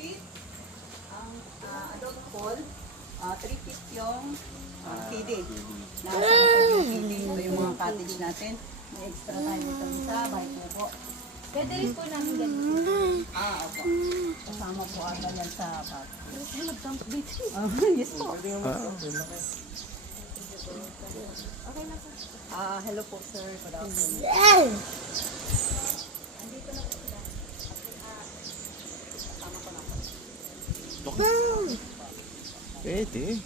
feet ang adult pool, 3 feet yung feeding. Nasa yung feeding. So yung mga cottage natin, may extra tayo dito sa bahay po. Pwede rin po namin ganito. Opo. Kasama po aga yan sa bag. Mag-dump dito. Yes po. Okay na po. Hello po sir. Good afternoon. Andito na po sila. Kasama ko na po. Pwede.